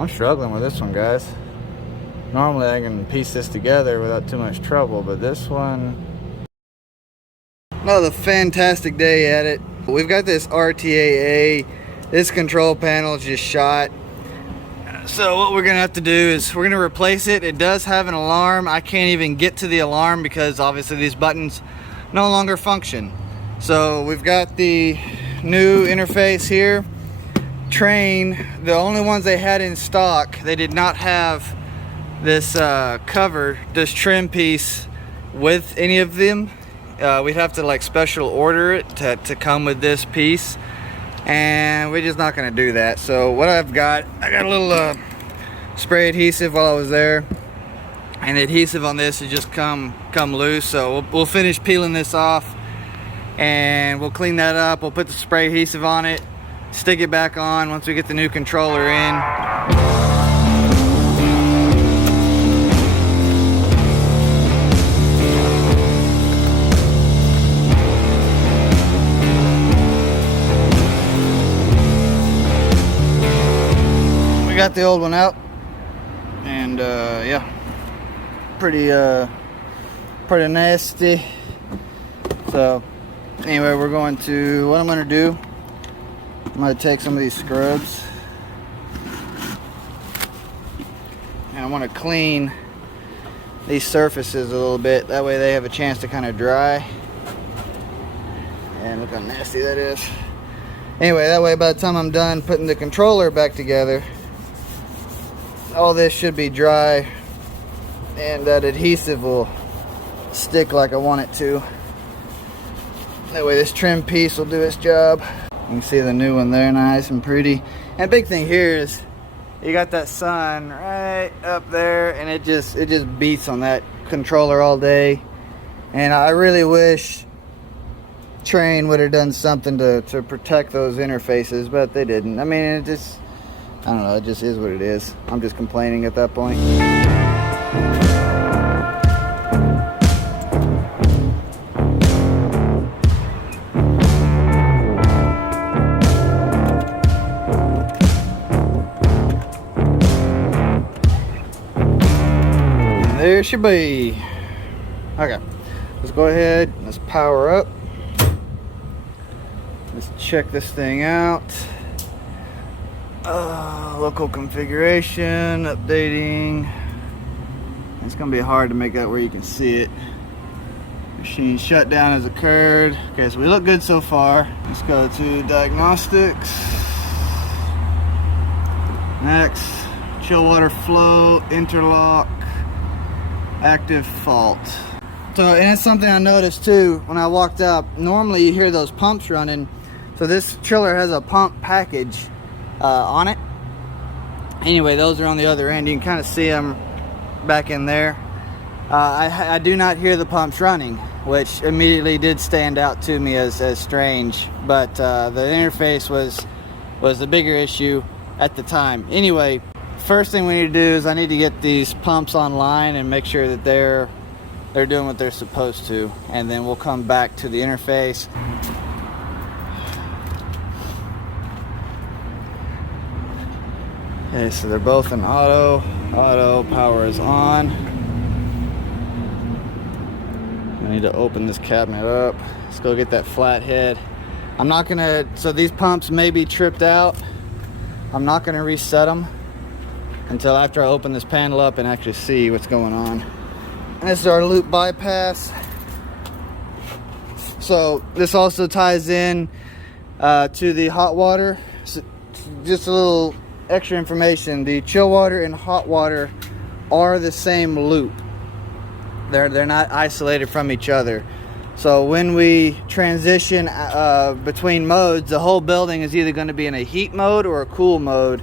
I'm struggling with this one, guys. Normally I can piece this together without too much trouble, but this one... Another fantastic day at it. We've got this RTAA. This control panel is just shot. So what we're gonna have to do is we're gonna replace it. It does have an alarm. I can't even get to the alarm because obviously these buttons no longer function. So we've got the new interface here. Trane, the only ones they had in stock, they did not have this cover, this trim piece with any of them. We'd have to like special order it to come with this piece, and we're just not going to do that. So what I got a little spray adhesive while I was there, and the adhesive on this has just come loose. So we'll finish peeling this off, and we'll clean that up. We'll put the spray adhesive on it, stick it back on once we get the new controller in. Got the old one out, and yeah, pretty nasty. So anyway, we're going to, what I'm going to do, I'm going to take some of these scrubs and I want to clean these surfaces a little bit, that way they have a chance to kind of dry. And look how nasty that is. Anyway, that way by the time I'm done putting the controller back together, all this should be dry and that adhesive will stick like I want it to. That way this trim piece will do its job. You can see the new one there, nice and pretty. And big thing here is you got that sun right up there, and it just beats on that controller all day. And I really wish Trane would have done something to protect those interfaces, but they didn't. I mean, it just, I don't know, it just is what it is. I'm just complaining at that point. And there she be. Okay, let's go ahead, let's power up. Let's check this thing out. Local configuration, updating. It's gonna be hard to make that where you can see it. Machine shutdown has occurred. Okay, so we look good so far. Let's go to diagnostics. Next, chill water flow, interlock, active fault. So, and that's something I noticed too when I walked up. Normally you hear those pumps running. So this chiller has a pump package on it. Anyway, those are on the other end. You can kind of see them back in there. I do not hear the pumps running, which immediately did stand out to me as strange. But the interface was the bigger issue at the time. Anyway, first thing we need to do is I need to get these pumps online and make sure that they're doing what they're supposed to, and then we'll come back to the interface. Okay, so they're both in auto. Auto power is on. I need to open this cabinet up. Let's go get that flathead. I'm not gonna, so these pumps may be tripped out. I'm not gonna reset them until after I open this panel up and actually see what's going on. And this is our loop bypass. So this also ties in to the hot water. So just a little extra information, the chill water and hot water are the same loop. They're not isolated from each other. So when we transition between modes, the whole building is either going to be in a heat mode or a cool mode,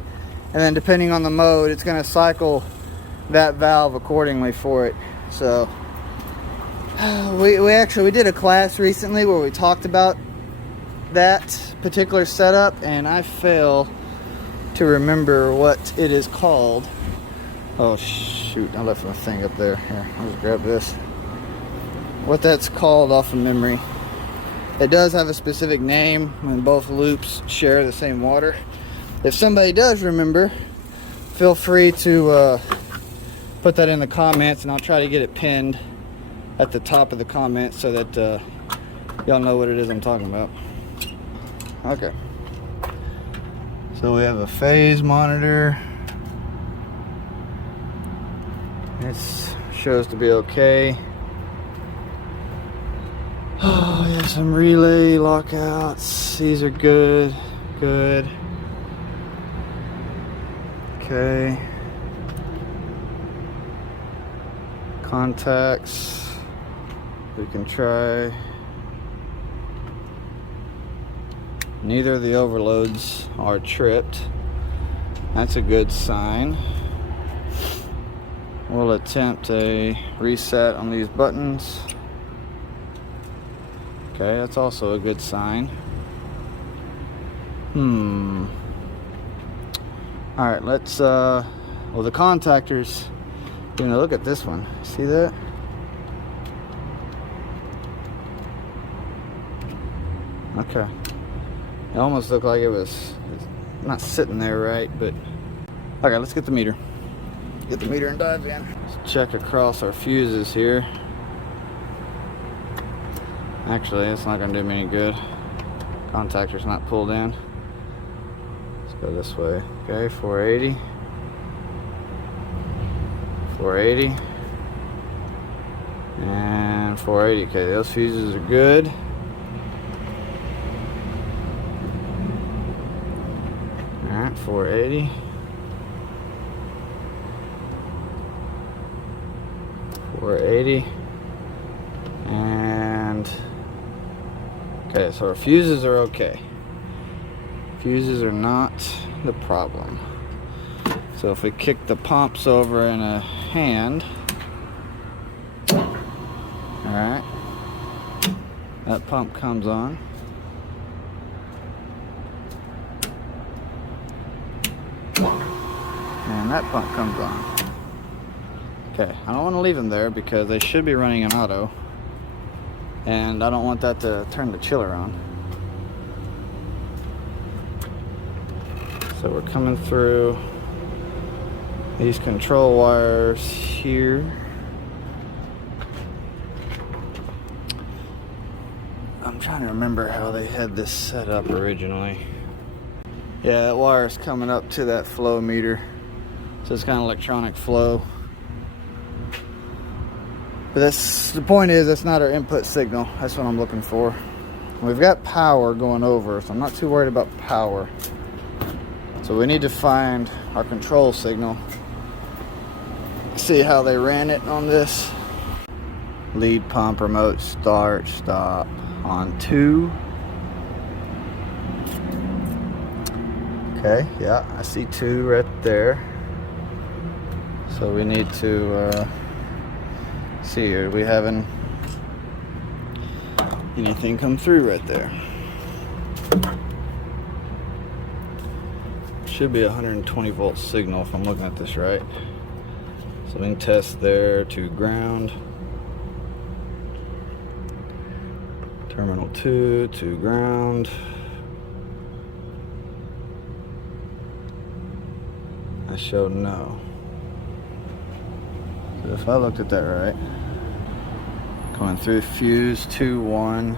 and then depending on the mode, it's going to cycle that valve accordingly for it. So we did a class recently where we talked about that particular setup, and I fail to remember what it is called. Oh shoot, I left my thing up there. Here, I'll just grab this. What that's called off of memory. It does have a specific name when both loops share the same water. If somebody does remember, feel free to put that in the comments, and I'll try to get it pinned at the top of the comments so that y'all know what it is I'm talking about. Okay. So we have a phase monitor. It shows to be okay. Oh, we have some relay lockouts. These are good. Good. Okay. Contacts. We can try. Neither of the overloads are tripped. That's a good sign. We'll attempt a reset on these buttons. Okay, that's also a good sign. Alright, let's well, the contactors, look at this one. See that? Okay. It almost looked like it's not sitting there right, but okay, let's get the meter. Get the meter and dive in. Let's check across our fuses here. Actually, it's not gonna do me any good. Contactor's not pulled in. Let's go this way. Okay, 480. 480. And 480. Okay, those fuses are good. Alright, 480. 480. And okay, so our fuses are okay. Fuses are not the problem. So if we kick the pumps over in a hand, alright, that pump comes on. And that pump comes on. Okay, I don't want to leave them there because they should be running in auto. And I don't want that to turn the chiller on. So we're coming through these control wires here. I'm trying to remember how they had this set up originally. Yeah, that wire is coming up to that flow meter. So it's kind of electronic flow. But the point is, that's not our input signal. That's what I'm looking for. We've got power going over, so I'm not too worried about power. So we need to find our control signal. See how they ran it on this. Lead pump remote start stop on 2. Okay, yeah, I see 2 right there. So we need to see here, we having anything come through right there? Should be a 120 volt signal if I'm looking at this right. So we can test there to ground. Terminal 2 to ground. I showed no. So if I looked at that right, going through fuse 2, 1.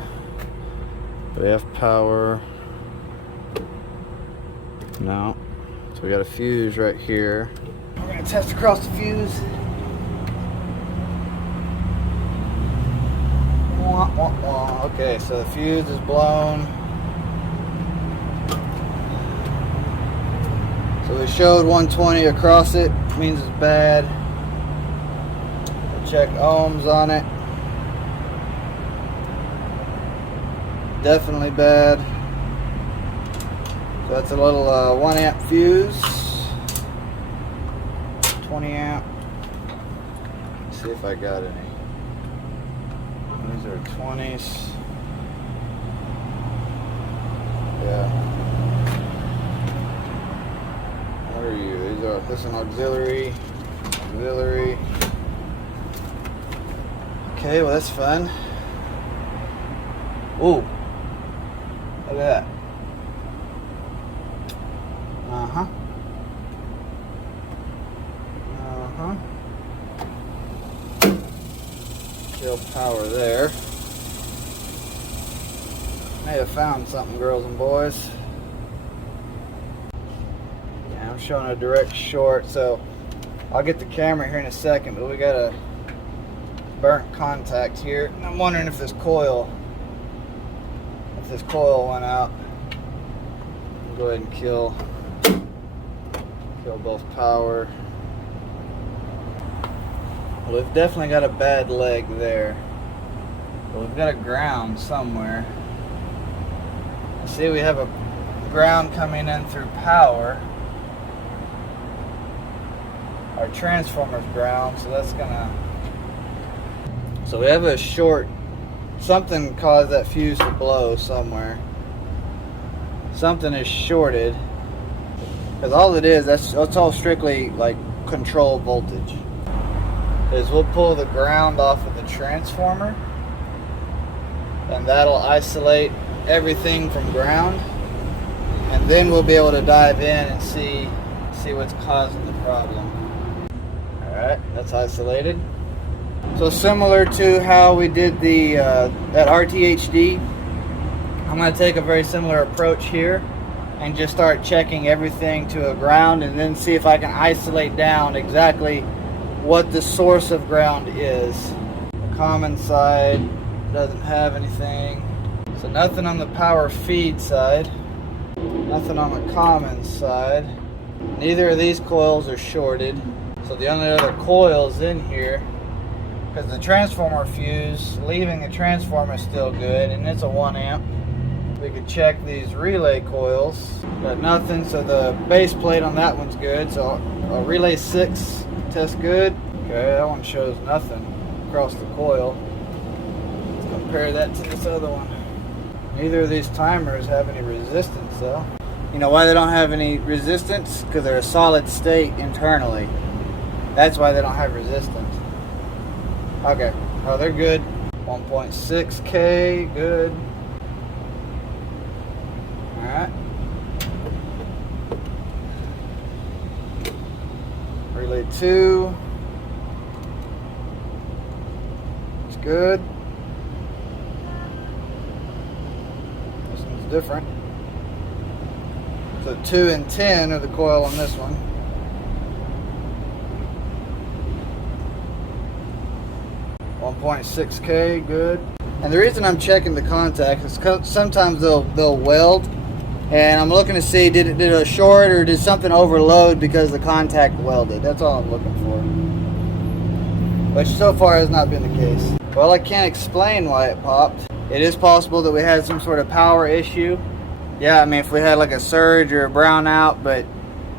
Do we have power? No. So we got a fuse right here. We're gonna test across the fuse. Wah, wah, wah. Okay, so the fuse is blown. So we showed 120 across it, means it's bad. We'll check ohms on it. Definitely bad. So that's a little 1 amp fuse, 20 amp. Let's see if I got any. These are 20s. Yeah. What are you? This is an auxiliary. Auxiliary. Okay, well that's fun. Ooh. Look at that. Uh-huh. go power there. May have found something, girls and boys. Yeah, I'm showing a direct short, so I'll get the camera here in a second, but we got a burnt contact here. And I'm wondering if this coil went out. I'll go ahead and kill both power. Well, we've definitely got a bad leg there. But we've got a ground somewhere. See, we have a ground coming in through power. Our transformer's ground, so that's gonna... So we have a short. Something caused that fuse to blow somewhere. Something is shorted. Because all it is, that's all strictly like control voltage. Is we'll pull the ground off of the transformer, and that'll isolate everything from ground, and then we'll be able to dive in and see what's causing the problem. Alright, that's isolated. So similar to how we did the that RTHD, I'm going to take a very similar approach here and just start checking everything to a ground, and then see if I can isolate down exactly what the source of ground is. The common side doesn't have anything, so nothing on the power feed side, nothing on the common side. Neither of these coils are shorted, so the only other coils in here, because the transformer fuse leaving the transformer is still good, and it's a 1 amp. We could check these relay coils, but nothing. So the base plate on that one's good. So a relay 6 tests good. Okay, that one shows nothing across the coil. Let's compare that to this other one. Neither of these timers have any resistance though. You know why they don't have any resistance? Because they're a solid state internally. That's why they don't have resistance. Okay, oh, they're good. 1.6K, good. Alright. Relay 2. It's good. This one's different. So 2 and 10 are the coil on this one. .6K, good. And the reason I'm checking the contacts is because sometimes they'll weld, and I'm looking to see did a short or did something overload because the contact welded. That's all I'm looking for, which so far has not been the case. Well, I can't explain why it popped. It is possible that we had some sort of power issue. Yeah, I mean, if we had like a surge or a brownout, but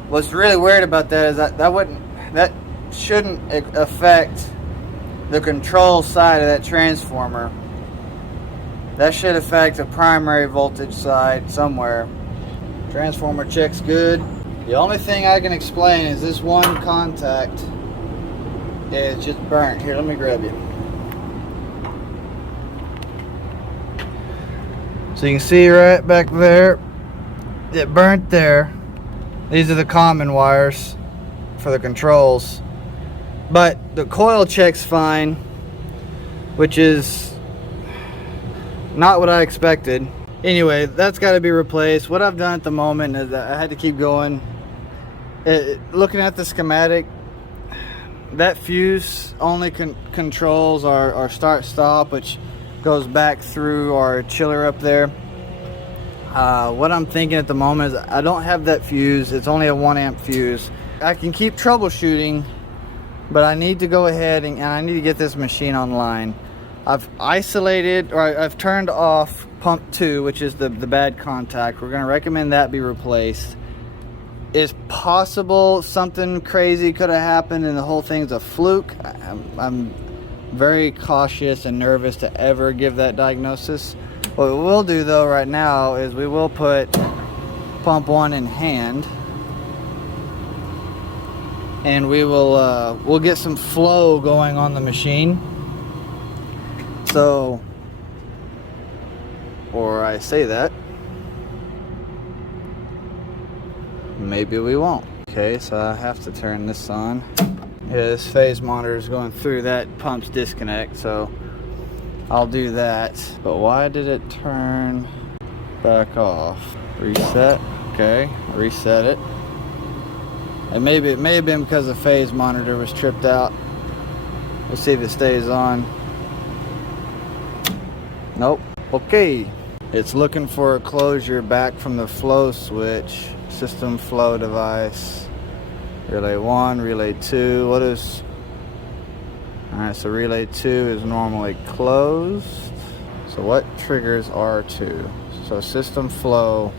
what's really weird about that is that shouldn't affect the control side of that transformer. That should affect the primary voltage side somewhere. Transformer checks good. The only thing I can explain is this one contact is just burnt. Here, let me grab you. So you can see right back there, it burnt there. These are the common wires for the controls. But the coil checks fine, which is not what I expected. Anyway, that's got to be replaced. What I've done at the moment is that I had to keep going. Looking at the schematic, that fuse only controls our start-stop, which goes back through our chiller up there. What I'm thinking at the moment is I don't have that fuse. It's only a 1 amp fuse. I can keep troubleshooting, but I need to go ahead and I need to get this machine online. I've isolated, or I've turned off pump 2, which is the bad contact. We're going to recommend that be replaced. It's possible something crazy could have happened and the whole thing's a fluke. I'm very cautious and nervous to ever give that diagnosis. What we will do though right now is we will put pump 1 in hand, and we'll get some flow going on the machine. So, or I say that, maybe we won't. Okay, so I have to turn this on. Yeah, this phase monitor is going through that pump's disconnect, so I'll do that. But why did it turn back off? Reset. Okay, reset it. And maybe it may have been because the phase monitor was tripped out. Let's see if it stays on. Nope. Okay. It's looking for a closure back from the flow switch. System flow device. Relay 1, relay 2. What is... Alright, so relay 2 is normally closed. So what triggers R2? So system flow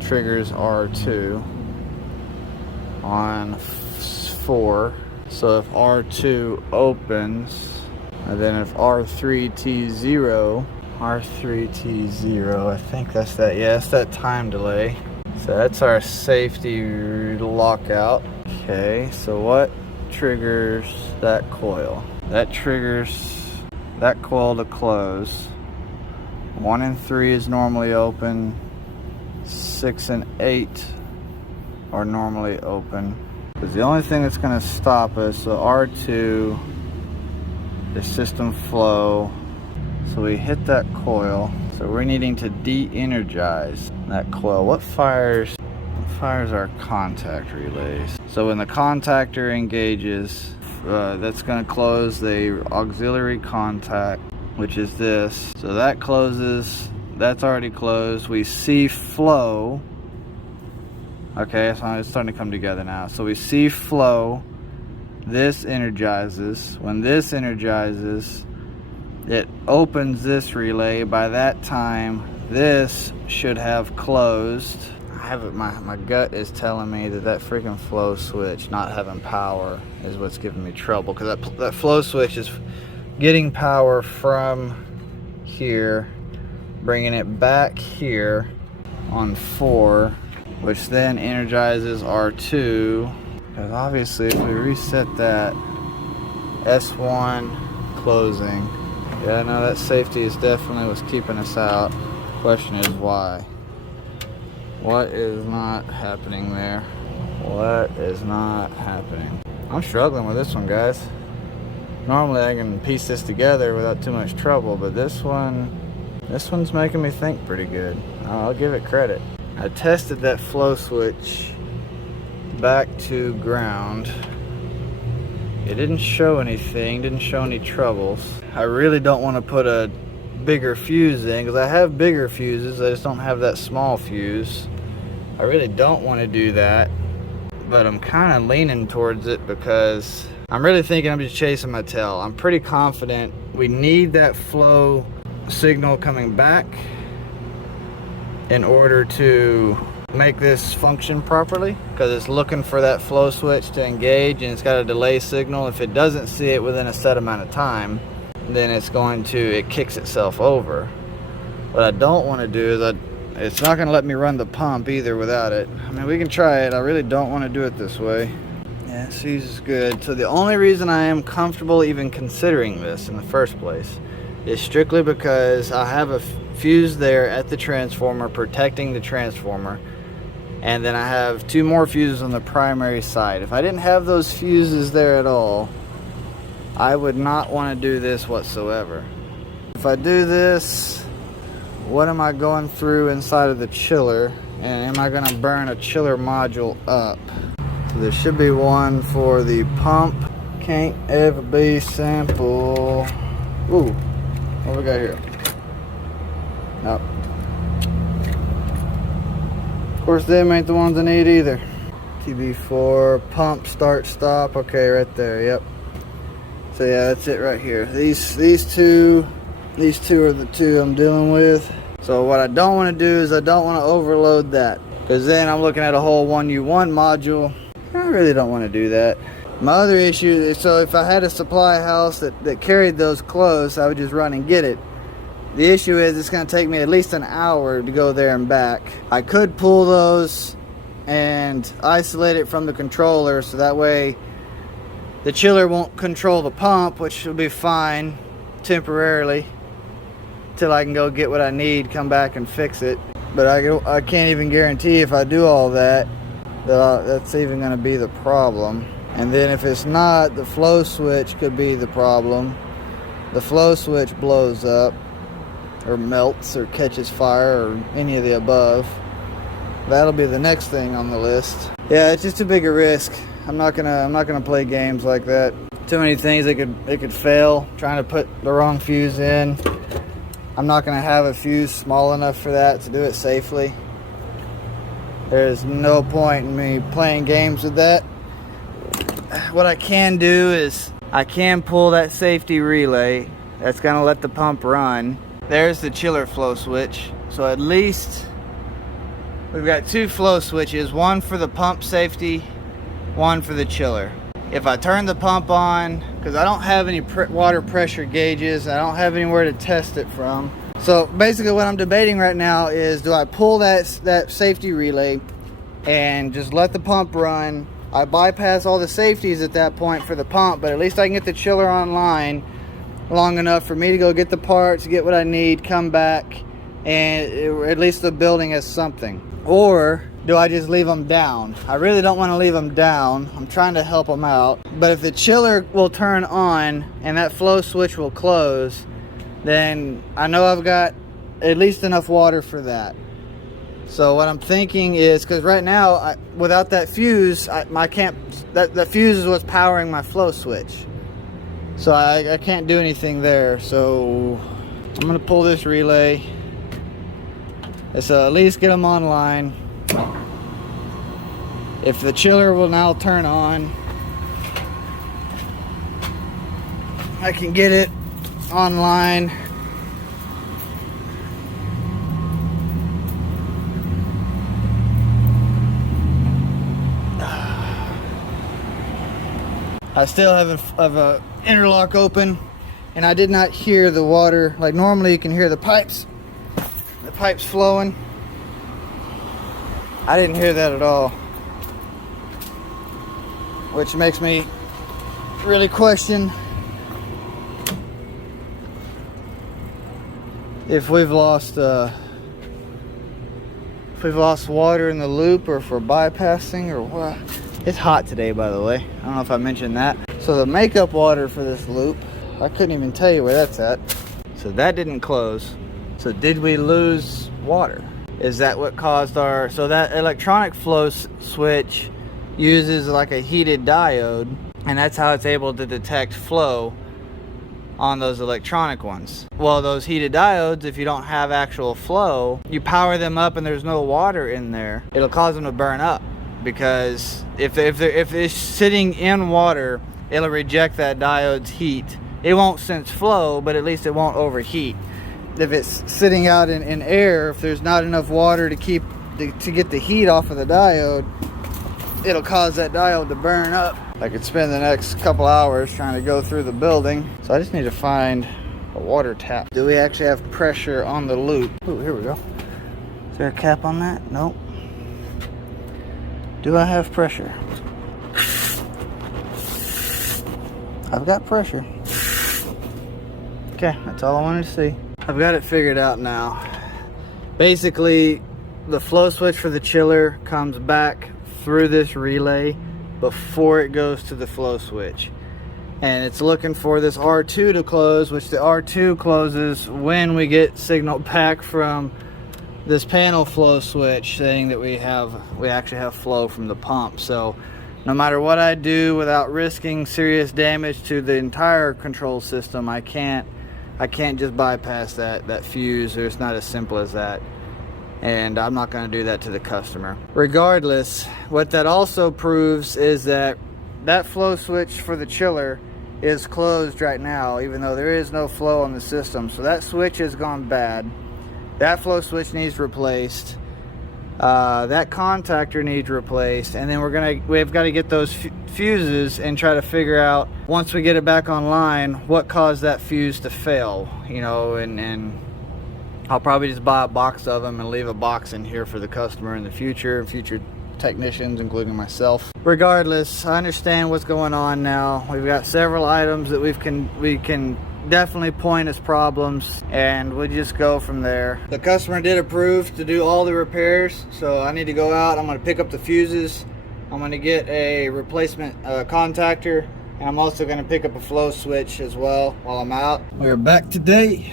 triggers R2 on 4. So if R2 opens, and then if R3T0, I think that's that. Yeah, that's that time delay. So that's our safety lockout. Okay, so what triggers that coil? That triggers that coil to close. 1 and 3 is normally open. 6 and 8 are normally open. Because the only thing that's going to stop us, so R2 is system flow. So we hit that coil. So we're needing to de-energize that coil. What fires our contact relays? So when the contactor engages, that's going to close the auxiliary contact, which is this. So that closes. That's already closed. We see flow. Okay, so it's starting to come together now. So we see flow. This energizes. When this energizes, it opens this relay. By that time, this should have closed. I have it. My gut is telling me that freaking flow switch not having power is what's giving me trouble, because that flow switch is getting power from here, bringing it back here on 4, which then energizes R2. Because obviously if we reset that, S1 closing. Yeah, no, that safety is definitely what's keeping us out. Question is why? What is not happening there? What is not happening? I'm struggling with this one, guys. Normally I can piece this together without too much trouble, but this one's making me think pretty good. I'll give it credit. I tested that flow switch back to ground. It didn't show anything, didn't show any troubles. I really don't want to put a bigger fuse in, because I have bigger fuses, I just don't have that small fuse. I really don't want to do that, but I'm kind of leaning towards it because I'm really thinking I'm just chasing my tail. I'm pretty confident we need that flow signal coming back in order to make this function properly, because it's looking for that flow switch to engage, and it's got a delay signal. If it doesn't see it within a set amount of time, then it kicks itself over. What I don't want to do is it's not going to let me run the pump either without it. I mean, we can try it. I really don't want to do it this way. Yeah, C's is good. So the only reason I am comfortable even considering this in the first place is strictly because I have a fuse there at the transformer protecting the transformer, and then I have 2 more fuses on the primary side. If I didn't have those fuses there at all, I would not want to do this whatsoever. If I do this, what am I going through inside of the chiller, and am I going to burn a chiller module up? So there should be one for the pump. Can't ever be simple. Ooh, what we got here? Nope. Of course, them ain't the ones I need either. TB4, pump, start, stop. Okay, right there, yep. So yeah, that's it right here. These two are the 2 I'm dealing with. So what I don't want to do is I don't want to overload that, because then I'm looking at a whole 1U1 module. I really don't want to do that. My other issue is, so if I had a supply house that carried those close, I would just run and get it. The issue is it's going to take me at least an hour to go there and back. I could pull those and isolate it from the controller, so that way the chiller won't control the pump, which will be fine temporarily till I can go get what I need, come back and fix it. But I can't even guarantee if I do all that that's even going to be the problem. And then if it's not, the flow switch could be the problem. the flow switch blows up or melts or catches fire or any of the above, that'll be the next thing on the list. Yeah, it's just too big a risk. I'm not gonna play games like that. Too many things that could fail. Trying to put the wrong fuse in. I'm not gonna have a fuse small enough for that to do it safely. There's no point in me playing games with that. What I can do is I can pull that safety relay that's gonna let the pump run. There's the chiller flow switch. So at least we've got two flow switches, one for the pump safety, one for the chiller. If I turn the pump on, because I don't have any water pressure gauges, I don't have anywhere to test it from. So basically what I'm debating right now is, do I pull that safety relay and just let the pump run? I bypass all the safeties at that point for the pump, but at least I can get the chiller online long enough for me to go get the parts, get what I need, come back, and at least the building has something. Or do I just leave them down? I really don't want to leave them down. I'm trying to help them out. But if the chiller will turn on and that flow switch will close, then I know I've got at least enough water for that. So what I'm thinking is, because right now, without that fuse, that fuse is what's powering my flow switch. So I can't do anything there. So I'm gonna pull this relay. So at least get them online. If the chiller will now turn on, I can get it online. I still have a interlock open, and I did not hear the water. Like normally you can hear the pipes flowing. I didn't hear that at all, which makes me really question if we've lost water in the loop, or if we're bypassing, or what. It's hot today, by the way. I don't know if I mentioned that. So the makeup water for this loop, I couldn't even tell you where that's at. So that didn't close. So did we lose water? Is that what caused our... So that electronic flow switch uses like a heated diode, and that's how it's able to detect flow on those electronic ones. Well, those heated diodes, if you don't have actual flow, you power them up and there's no water in there, it'll cause them to burn up. Because if it's sitting in water, it'll reject that diode's heat. It won't sense flow, but at least it won't overheat. If it's sitting out in air, if there's not enough water to get the heat off of the diode, it'll cause that diode to burn up. I could spend the next couple hours trying to go through the building. So I just need to find a water tap. Do we actually have pressure on the loop? Oh, here we go. Is there a cap on that? Nope. Do I have pressure? I've got pressure. Okay, that's all I wanted to see. I've got it figured out now. Basically, the flow switch for the chiller comes back through this relay before it goes to the flow switch. And it's looking for this R2 to close, which the R2 closes when we get signal back from this panel flow switch saying that we actually have flow from the pump. So no matter what I do, without risking serious damage to the entire control system, I can't just bypass that fuse. It's not as simple as that, and I'm not going to do that to the customer. Regardless, what that also proves is that flow switch for the chiller is closed right now, even though there is no flow on the system. So that switch has gone bad. That flow switch needs replaced. That contactor needs replaced, and then we've got to get those fuses and try to figure out, once we get it back online, what caused that fuse to fail. You know, and I'll probably just buy a box of them and leave a box in here for the customer in the future technicians, including myself. Regardless, I understand what's going on now. We've got several items that we can definitely point as problems, and we'll just go from there. The customer did approve to do all the repairs, so I need to go out. I'm going to pick up the fuses. I'm going to get a replacement contactor And I'm also going to pick up a flow switch as well while I'm out. We're back today.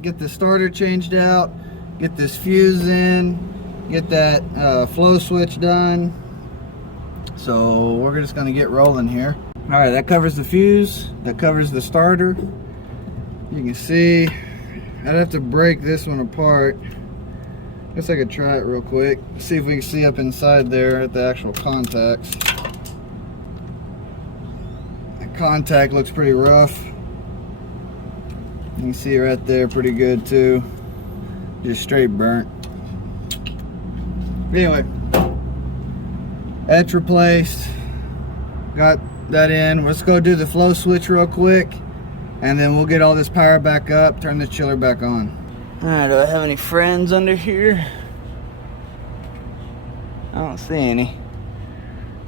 Get the starter changed out, get this fuse in, get that flow switch done. So we're just going to get rolling here. All right, that covers the fuse, that covers the starter. You can see I'd have to break this one apart. Guess I could try it real quick, see if we can see up inside there at the actual contacts. The contact looks pretty rough. You can see right there pretty good too. Just straight burnt. Anyway, that's replaced. Got that in. Let's go do the flow switch real quick, and then we'll get all this power back up, turn the chiller back on. Alright, do I have any friends under here? I don't see any.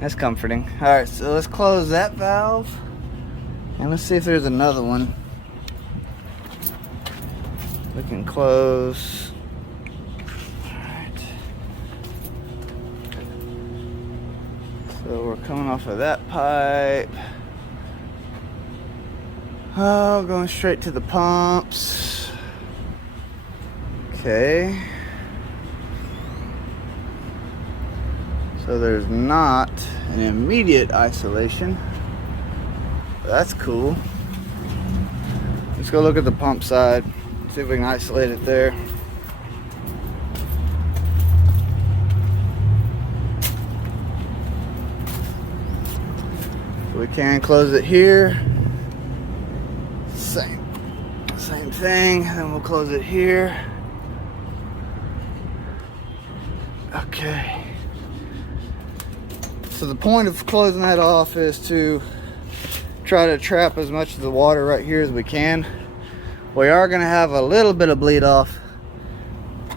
That's comforting. Alright, so let's close that valve, and let's see if there's another one we can close. Alright. So we're coming off of that pipe. Oh, going straight to the pumps. Okay. So there's not an immediate isolation. That's cool. Let's go look at the pump side. See if we can isolate it there. So we can close it here. Same thing, and then we'll close it here. Okay. So the point of closing that off is to try to trap as much of the water right here as we can. We are going to have a little bit of bleed off.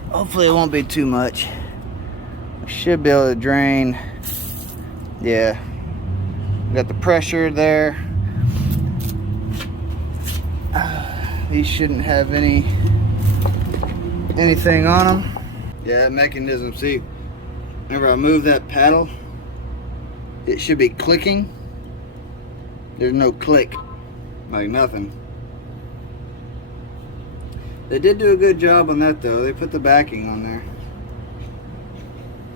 Hopefully it won't be too much. We should be able to drain. Yeah. We got the pressure there. These shouldn't have anything on them. Yeah, that mechanism, see, whenever I move that paddle, it should be clicking. There's no click, like nothing. They did do a good job on that though. They put the backing on there.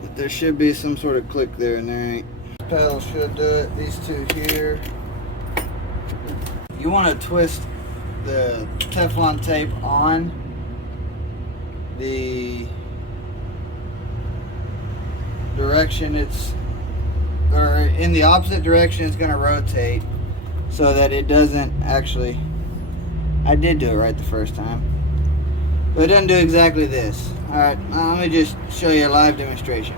But there should be some sort of click there, and there ain't. This paddle should do it. These two here. You want to twist the Teflon tape on the direction or in the opposite direction it's going to rotate, so that it doesn't actually, I did do it right the first time, but it doesn't do exactly this. Alright, let me just show you a live demonstration.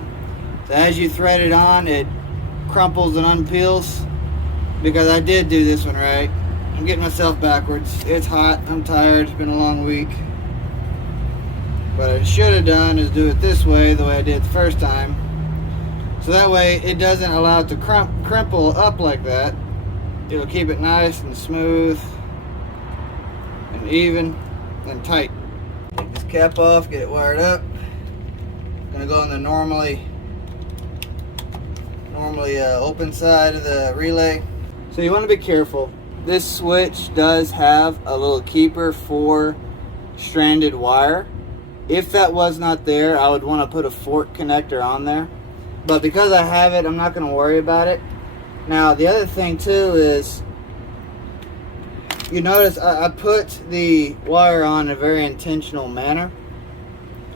So as you thread it on, it crumples and unpeels, because I did do this one right. I'm getting myself backwards. It's hot, I'm tired, it's been a long week. What I should have done is do it this way, the way I did the first time. So that way it doesn't allow it to crimple up like that. It'll keep it nice and smooth and even and tight. Take this cap off, get it wired up. Gonna go on the normally open side of the relay. So you want to be careful. This switch does have a little keeper for stranded wire. If that was not there, I would want to put a fork connector on there. But because I have it, I'm not going to worry about it. Now, the other thing too is, you notice I put the wire on in a very intentional manner.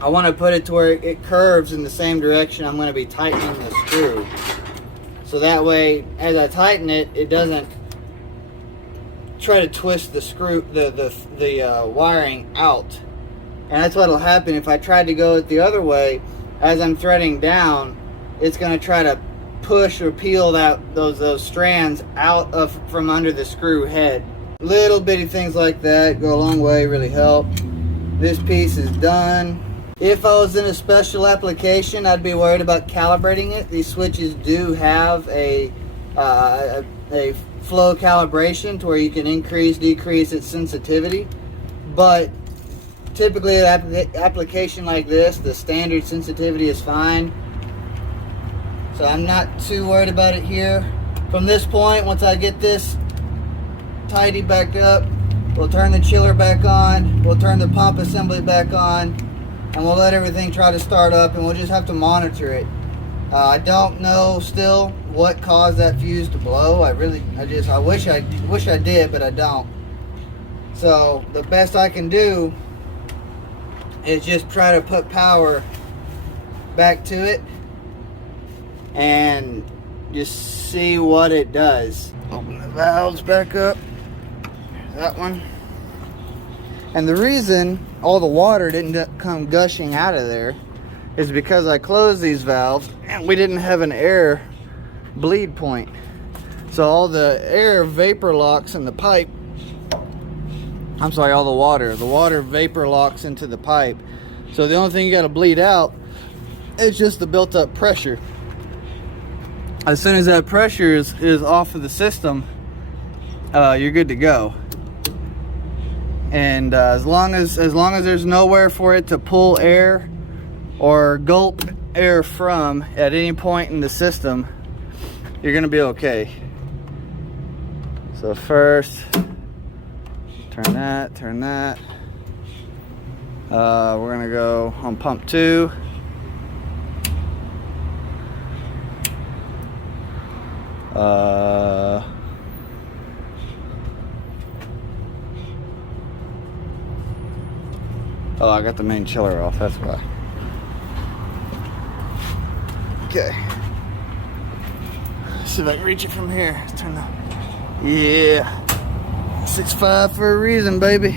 I want to put it to where it curves in the same direction I'm going to be tightening the screw. So that way, as I tighten it, it doesn't try to twist the screw, the wiring out. And that's what'll happen if I tried to go it the other way. As I'm threading down, it's going to try to push or peel those strands out from under the screw head. Little bitty things like that go a long way, really help. This piece is done. If I was in a special application, I'd be worried about calibrating it. These switches do have a flow calibration to where you can increase, decrease its sensitivity. But typically an application like this, the standard sensitivity is fine. So I'm not too worried about it here. From this point, once I get this tidy backed up, we'll turn the chiller back on, we'll turn the pump assembly back on, and we'll let everything try to start up, and we'll just have to monitor it. I don't know still what caused that fuse to blow. I wish I did, but I don't. So the best I can do is just try to put power back to it and just see what it does. Open the valves back up. There's that one. And the reason all the water didn't come gushing out of there is because I closed these valves and we didn't have an air bleed point. So all the air vapor locks in the pipe. I'm sorry, all the water vapor locks into the pipe. So the only thing you got to bleed out is just the built up pressure. As soon as that pressure is off of the system, you're good to go. And as long as there's nowhere for it to pull air or gulp air from at any point in the system, you're gonna be okay. So first, turn that. We're gonna go on pump 2. Oh, I got the main chiller off, that's why. Okay. See if I can reach it from here. Let's turn the... Yeah. 6.5 for a reason, baby.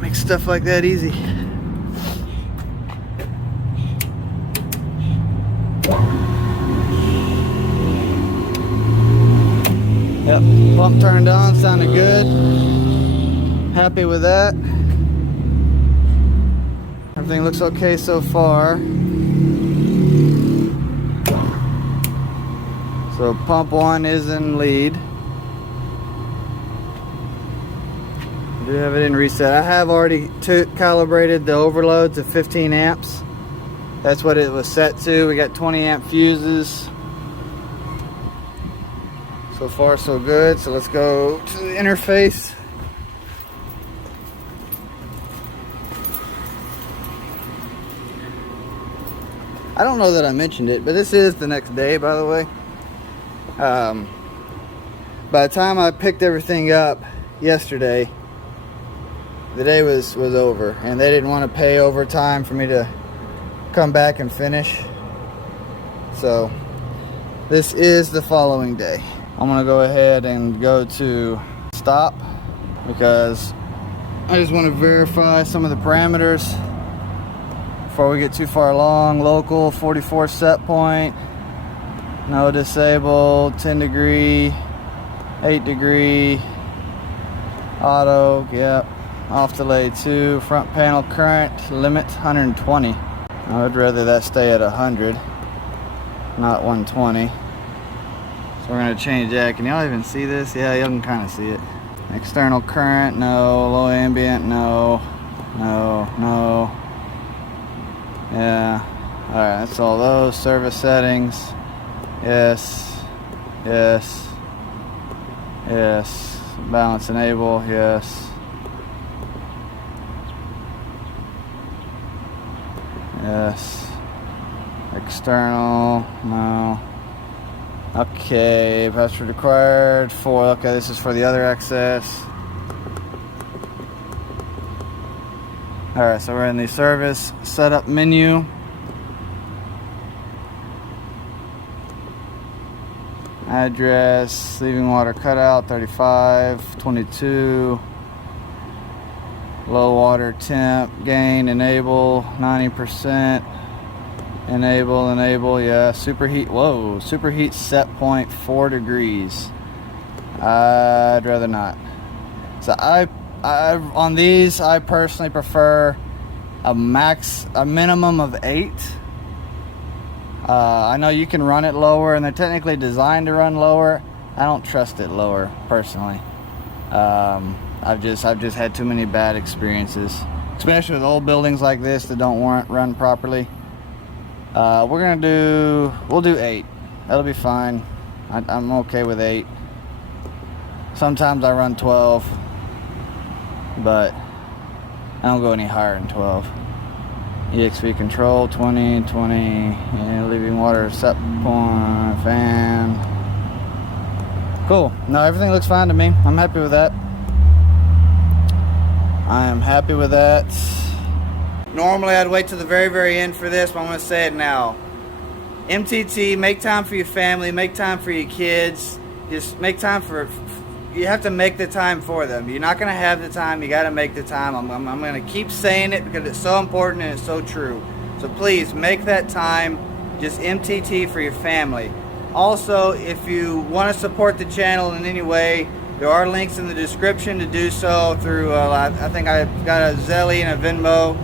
Make stuff like that easy. Yep, pump turned on, sounded good. Happy with that. Everything looks okay so far. So pump 1 is in lead. I do have it in reset. I have already calibrated the overload to 15 amps. That's what it was set to. We got 20 amp fuses. So far so good. So let's go to the interface. I don't know that I mentioned it, but this is the next day, by the way. By the time I picked everything up yesterday, the day was over, and they didn't want to pay overtime for me to come back and finish. So this is the following day. I'm gonna go ahead and go to stop because I just want to verify some of the parameters before we get too far along. Local 44 set point, no disabled, 10 degree, 8 degree, auto, yep, off delay 2, front panel current limit 120. I would rather that stay at 100, not 120. So we're gonna change that. Can y'all even see this? Yeah, you can kind of see it. External current, no. Low ambient, no. No. Yeah. Alright, that's all those. Service settings. Yes. Balance enable, yes. External, no. Okay, password required. 4. Okay, this is for the other access. Alright, so we're in the service setup menu. Address, leaving water cutout 3522. Low water temp, gain, enable 90%. Enable, yeah. Superheat, whoa, superheat set point 4 degrees. I'd rather not. So I on these, I personally prefer a minimum of 8. I know you can run it lower, and they're technically designed to run lower. I don't trust it lower, personally. I've just had too many bad experiences, especially with old buildings like this that don't run properly. We'll do 8. That'll be fine. I'm okay with 8. Sometimes I run 12, but I don't go any higher than 12. EXP control, 20, yeah, leaving water, set point, fan. Cool. No, everything looks fine to me. I'm happy with that. I am happy with that. Normally I'd wait to the very, very end for this, but I'm going to say it now. MTT, make time for your family, make time for your kids. Just make time for, you have to make the time for them. You're not going to have the time, you got to make the time. I'm going to keep saying it because it's so important and it's so true. So please, make that time, just MTT for your family. Also, if you want to support the channel in any way, there are links in the description to do so through, I think I've got a Zelle and a Venmo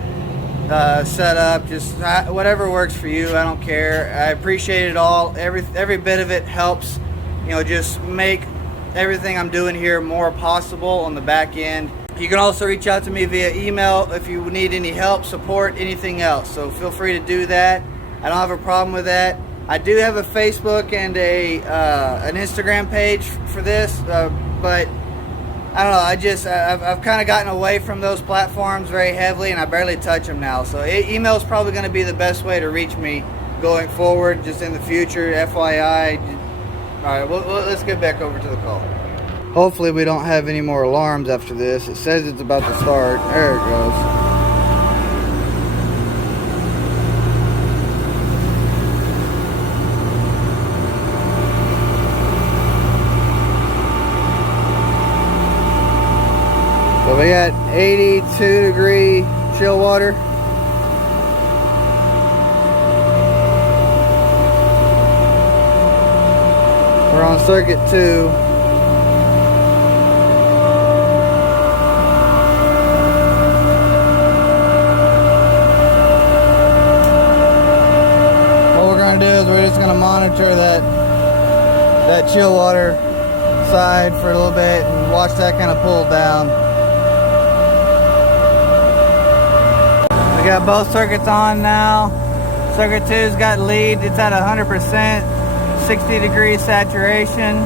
set up. Just whatever works for you, I don't care. I appreciate it all. Every bit of it helps, you know, just make everything I'm doing here more possible on the back end. You can also reach out to me via email if you need any help, support, anything else. So feel free to do that. I don't have a problem with that. I do have a Facebook and an Instagram page for this, but I don't know. I've kind of gotten away from those platforms very heavily, and I barely touch them now. So email is probably going to be the best way to reach me going forward, just in the future. FYI. All right, well, let's get back over to the call. Hopefully we don't have any more alarms after this. It says it's about to start. There it goes. So we got 82 degree chill water. We're on circuit 2. What we're going to do is we're just going to monitor that chill water side for a little bit and watch that kind of pull down. We got both circuits on now. Circuit 2's got lead. It's at 100%, 60 degree saturation.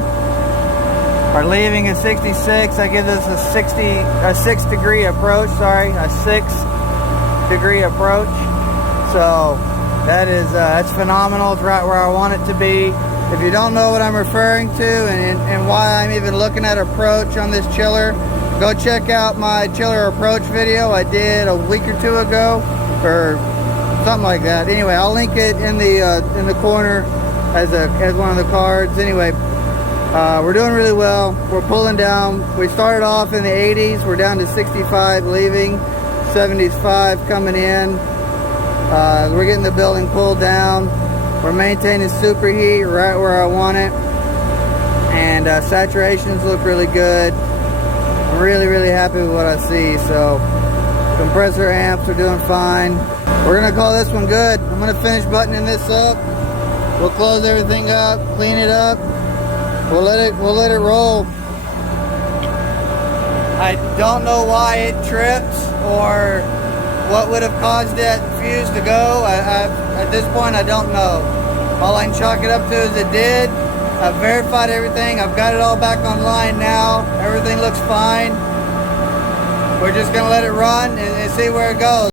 Our leaving is 66. That gives us a 6 degree approach. Sorry, a 6 degree approach. So that's phenomenal. It's right where I want it to be. If you don't know what I'm referring to and why I'm even looking at approach on this chiller, go check out my chiller approach video I did a week or 2 ago, or something like that. Anyway, I'll link it in the corner as one of the cards. Anyway, we're doing really well. We're pulling down. We started off in the 80s. We're down to 65 leaving, 75 coming in. We're getting the building pulled down. We're maintaining superheat right where I want it, and saturations look really good. I'm really, really happy with what I see. So compressor amps are doing fine. We're gonna call this one good. I'm gonna finish buttoning this up. We'll close everything up, clean it up. We'll let it roll. I don't know why it tripped or what would have caused that fuse to go. At this point, I don't know. All I can chalk it up to is it did. I've verified everything. I've got it all back online now. Everything looks fine. We're just gonna let it run and see where it goes.